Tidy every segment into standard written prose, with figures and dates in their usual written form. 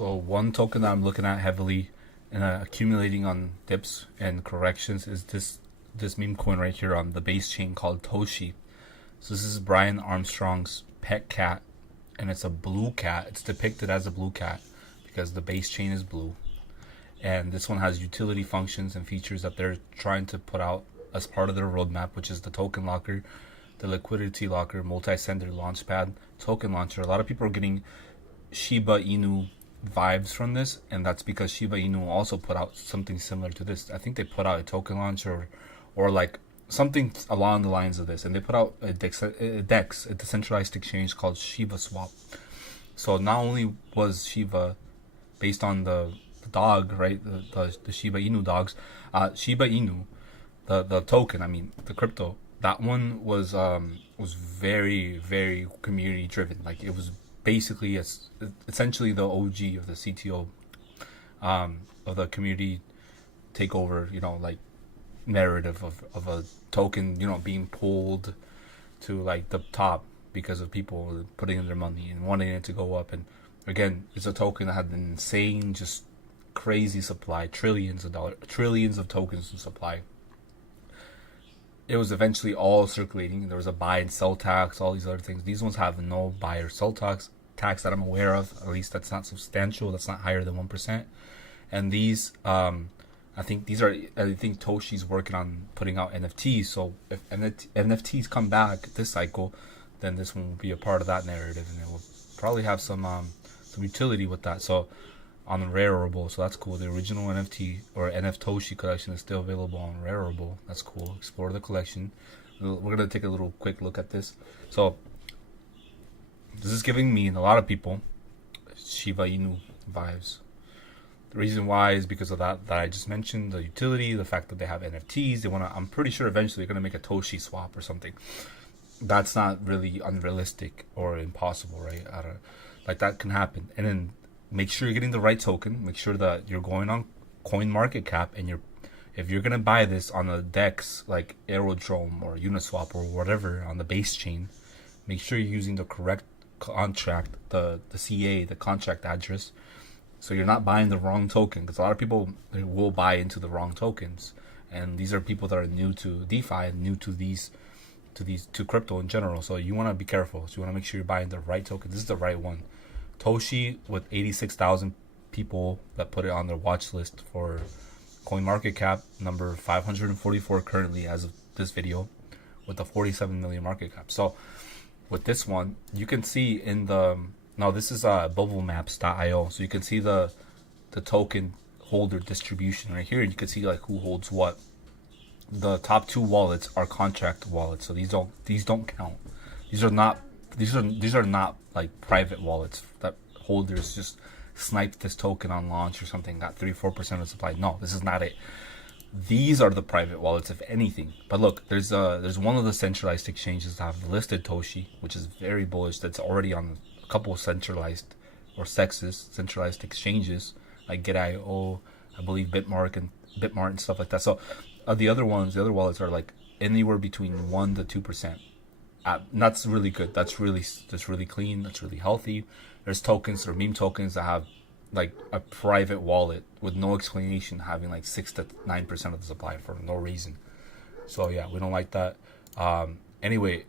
So one token that I'm looking at heavily and accumulating on dips and corrections is this meme coin right here on the base chain called Toshi. So this is Brian Armstrong's pet cat, and it's a blue cat. It's depicted as a blue cat because the base chain is blue. And this one has utility functions and features that they're trying to put out as part of their roadmap, which is the token locker, the liquidity locker, multi-sender launchpad, token launcher. A lot of people are getting Shiba Inu vibes from this, and that's because Shiba Inu also put out something similar to this. I think they put out a token launcher or like something along the lines of this, and they put out a DEX, a decentralized exchange called Shiba Swap. So not only was Shiba based on the dog, right, the Shiba Inu dogs, Shiba Inu, the token, I mean the crypto, that one was very, very community driven. Like it was basically essentially the OG of the CTO, of the community takeover, like narrative of a token, being pulled to like the top because of people putting in their money and wanting it to go up. And again, it's a token that had an insane, just crazy supply, trillions of tokens in supply. It was eventually all circulating. There was a buy and sell tax, all these other things. These ones have no buy or sell tax that I'm aware of. At least that's not substantial. That's not higher than 1%. And these, I think Toshi's working on putting out NFTs. So if NFTs come back this cycle, then this one will be a part of that narrative, and it will probably have some utility with that. So on Rareable, so that's cool. The original NFT or NF Toshi collection is still available on Rareable. That's cool. Explore the collection. We're gonna take a little quick look at this. So this is giving me and a lot of people Shiba Inu vibes. The reason why is because of that I just mentioned, the utility, the fact that they have NFTs. I'm pretty sure eventually they're gonna make a Toshi swap or something. That's not really unrealistic or impossible, right? Like that can happen. And then make sure you're getting the right token. Make sure that you're going on CoinMarketCap, and if you're gonna buy this on a DEX like Aerodrome or Uniswap or whatever on the base chain, make sure you're using the correct contract, the CA, the contract address, so you're not buying the wrong token. Because a lot of people will buy into the wrong tokens, and these are people that are new to DeFi and new to crypto in general. So you want to be careful. So you want to make sure you're buying the right token. This is the right one. Toshi, with 86,000 people that put it on their watch list for CoinMarketCap, number 544 currently as of this video, with a 47 million market cap. So with this one, you can see in this is bubblemaps.io, so you can see the token holder distribution right here, and you can see like who holds what. The top two wallets are contract wallets, so these don't count. These are not like private wallets that holders just sniped this token on launch or something, got 3-4% of the supply. No, this is not it. These are the private wallets, if anything. But look, there's one of the centralized exchanges that have listed Toshi, which is very bullish. That's already on a couple of centralized or centralized exchanges like Get.io, I believe Bitmart and stuff like that. So the other wallets are like anywhere between 1 to 2%. That's really good. That's really clean. That's really healthy. There's tokens or meme tokens that have like a private wallet with no explanation, having like 6 to 9% of the supply for no reason. So yeah, we don't like that. Anyway,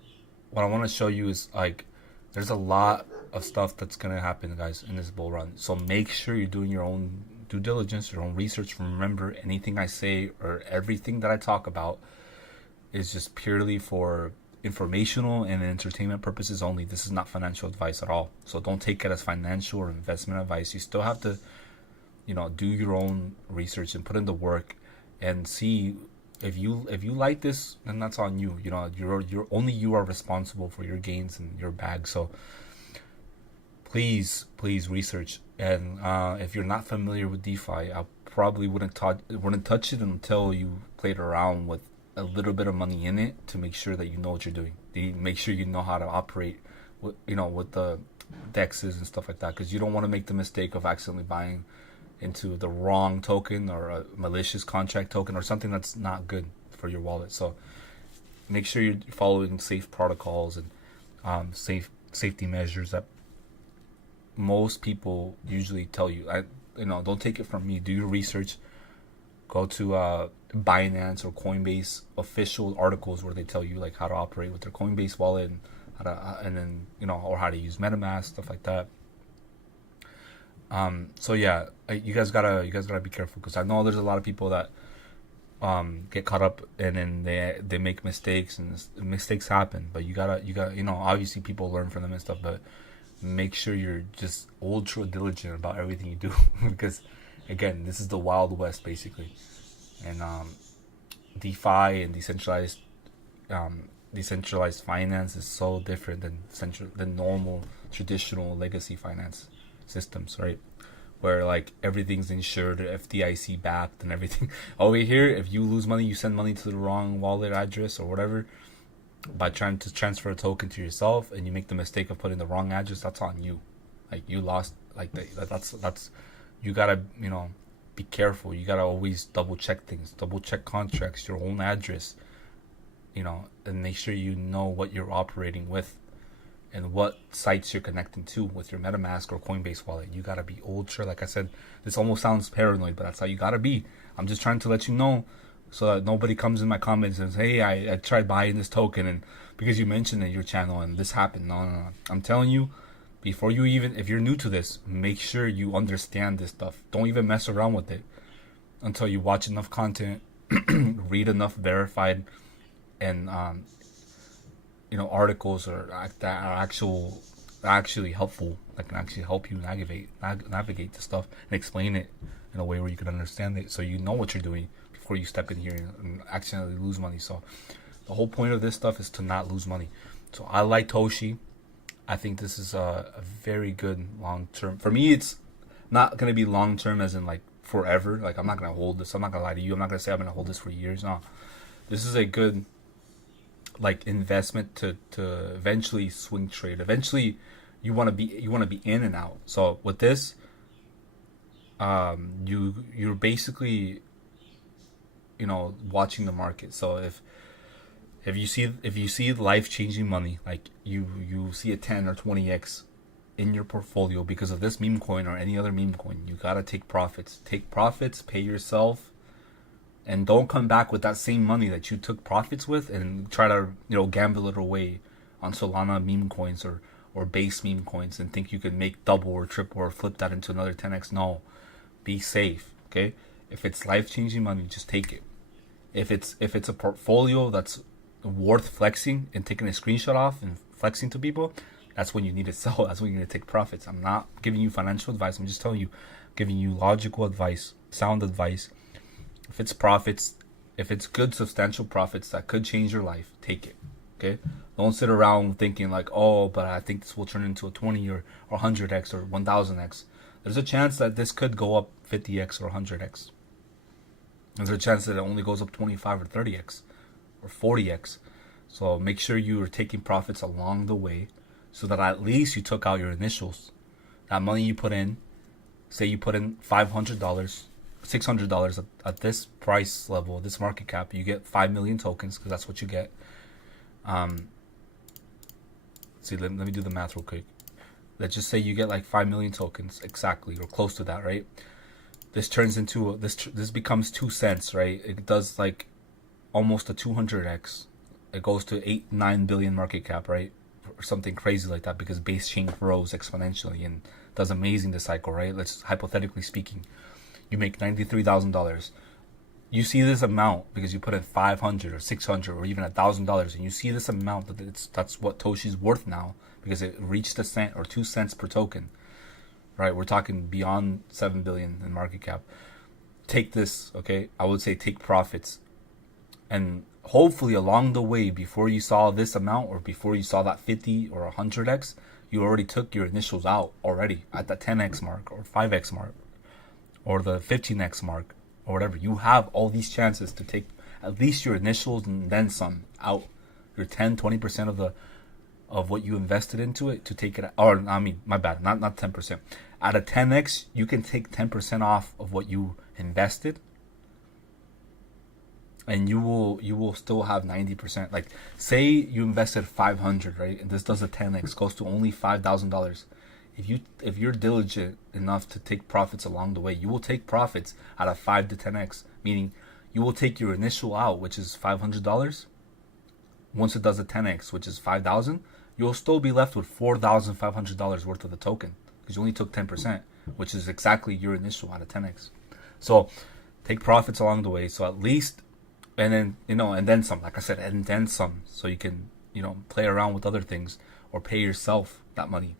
what I want to show you is like there's a lot of stuff that's gonna happen, guys, in this bull run. So make sure you're doing your own due diligence, your own research. Remember, anything I say or everything that I talk about is just purely for informational and entertainment purposes only. This is not financial advice at all. So don't take it as financial or investment advice. You still have to, do your own research and put in the work and see if you like this, then that's on you. You're only you are responsible for your gains and your bag. So please research. And if you're not familiar with DeFi, I probably wouldn't touch it until you played around with a little bit of money in it to make sure that you know what you're doing. Make sure you know how to operate with the DEXs and stuff like that, because you don't want to make the mistake of accidentally buying into the wrong token or a malicious contract token or something that's not good for your wallet. So make sure you're following safe protocols and safety measures that most people usually tell you, don't take it from me. Do your research. Go to Binance or Coinbase official articles where they tell you like how to operate with their Coinbase wallet and how to, and then or how to use MetaMask, stuff like that. So yeah, you guys gotta be careful, because I know there's a lot of people that get caught up and then they make mistakes, and mistakes happen. But you gotta obviously people learn from them and stuff, but make sure you're just ultra diligent about everything you do because again, this is the Wild West basically, and DeFi and decentralized finance is so different than normal traditional legacy finance systems, right? Where like everything's insured, FDIC backed, and everything. Over here, if you lose money, you send money to the wrong wallet address or whatever, by trying to transfer a token to yourself, and you make the mistake of putting the wrong address, that's on you. Like you lost. Like that's you gotta be careful. You gotta always double check things, double check contracts, your own address, and make sure you know what you're operating with and what sites you're connecting to with your MetaMask or Coinbase wallet. You gotta be ultra, like I said, this almost sounds paranoid, but that's how you gotta be. I'm just trying to let you know so that nobody comes in my comments and says, hey, I tried buying this token and because you mentioned it in your channel and this happened. No. I'm telling you, before you even, if you're new to this, make sure you understand this stuff. Don't even mess around with it until you watch enough content, read enough verified and articles that are actually helpful, that can actually help you navigate the stuff and explain it in a way where you can understand it, so you know what you're doing before you step in here and accidentally lose money. So the whole point of this stuff is to not lose money. So I like Toshi. I think this is a very good long term. For me, it's not going to be long term as in like forever. Like I'm not going to hold this. I'm not going to lie to you. I'm not going to say I'm going to hold this for years. No, this is a good like investment to eventually swing trade. Eventually, you want to be in and out. So with this, you're basically watching the market. So if you see life changing money, like you see a 10 or 20x in your portfolio because of this meme coin or any other meme coin, you gotta take profits. Take profits, pay yourself. And don't come back with that same money that you took profits with and try to, gamble it away on Solana meme coins or base meme coins and think you can make double or triple or flip that into another 10x. No, be safe, okay? If it's life-changing money, just take it. If it's a portfolio that's worth flexing and taking a screenshot off and flexing to people, that's when you need to sell. That's when you need to take profits. I'm not giving you financial advice. I'm just telling you, giving you logical advice, sound advice. If it's profits, if it's good substantial profits that could change your life, take it. Okay? Don't sit around thinking like, oh, but I think this will turn into a 20 or 100x or 1000x. There's a chance that this could go up 50x or 100x. There's a chance that it only goes up 25 or 30x or 40x. So make sure you are taking profits along the way so that at least you took out your initials. That money you put in, say you put in $500, $600 at this price level, this market cap, you get 5 million tokens because that's what you get. Let me do the math real quick. Let's just say you get like 5 million tokens exactly, or close to that, right? This turns into this becomes 2 cents, right? It does like almost a 200x. It goes to 8-9 billion market cap, right? Or something crazy like that, because basechain grows exponentially and does amazing this cycle, right? Let's hypothetically speaking, you make $93,000. You see this amount because you put in 500 or 600 or even $1,000, and you see this amount that's what Toshi's worth now because it reached a cent or 2 cents per token, right? We're talking beyond 7 billion in market cap. Take this, okay? I would say take profits, and hopefully along the way, before you saw this amount or before you saw that 50 or 100x, you already took your initials out already at the 10x mark or 5x mark or the 15x mark or whatever. You have all these chances to take at least your initials and then some out, your 10-20% of what you invested into it, to take it, or I mean, my bad, not 10%. At a 10x, you can take 10% off of what you invested, and you will still have 90%. Like, say you invested 500, right? And this does a 10x, goes to only $5,000. if you're diligent enough to take profits along the way, you will take profits out of 5 to 10x. Meaning, you will take your initial out, which is $500. Once it does a 10x, which is 5,000, you'll still be left with $4,500 worth of the token because you only took 10%, which is exactly your initial out of 10x. So take profits along the way. So at least, and then and then some. Like I said, and then some. So you can play around with other things or pay yourself that money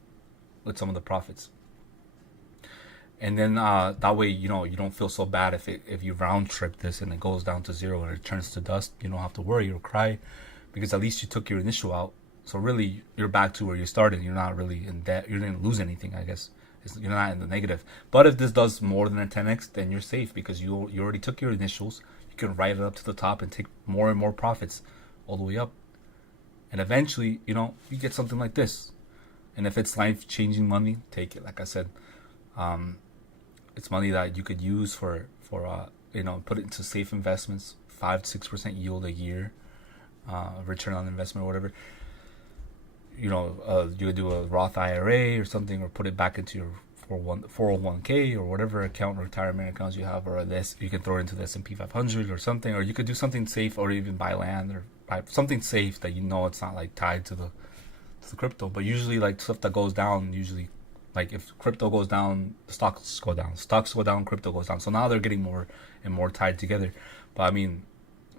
with some of the profits. And then that way, you don't feel so bad if you round trip this and it goes down to zero and it turns to dust. You don't have to worry or cry because at least you took your initial out. So really, you're back to where you started. You're not really in debt. You didn't lose anything, I guess. You're not in the negative. But if this does more than a 10x, then you're safe because you already took your initials. You can write it up to the top and take more and more profits all the way up. And eventually, you get something like this. And if it's life-changing money, take it. Like I said, it's money that you could use for put it into safe investments, 5 to 6% yield a year, return on investment or whatever. You could do a Roth IRA or something, or put it back into your 401k or whatever retirement accounts you have, or this you can throw it into the S&P 500 or something, or you could do something safe, or even buy land or buy something safe that it's not like tied to the crypto. But usually, like stuff that goes down, like if crypto goes down, the stocks go down. Stocks go down, crypto goes down. So now they're getting more and more tied together. But I mean,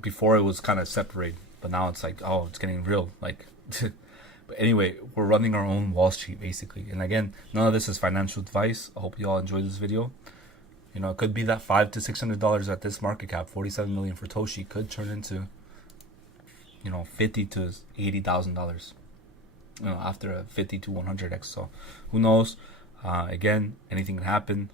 before it was kind of separated, but now it's like, oh, it's getting real. Like, but anyway, we're running our own Wall Street basically. And again, none of this is financial advice. I hope you all enjoyed this video. It could be that $500 to $600 at this market cap, 47 million for Toshi, could turn into, $50,000 to $80,000. After a 50 to 100x. So who knows? Again, anything can happen.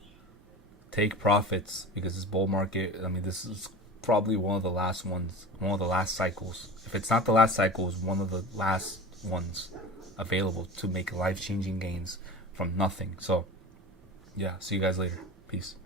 Take profits because this bull market, this is probably one of the last ones, one of the last cycles. If it's not the last cycle, it's one of the last ones available to make life-changing gains from nothing. So yeah, see you guys later. Peace.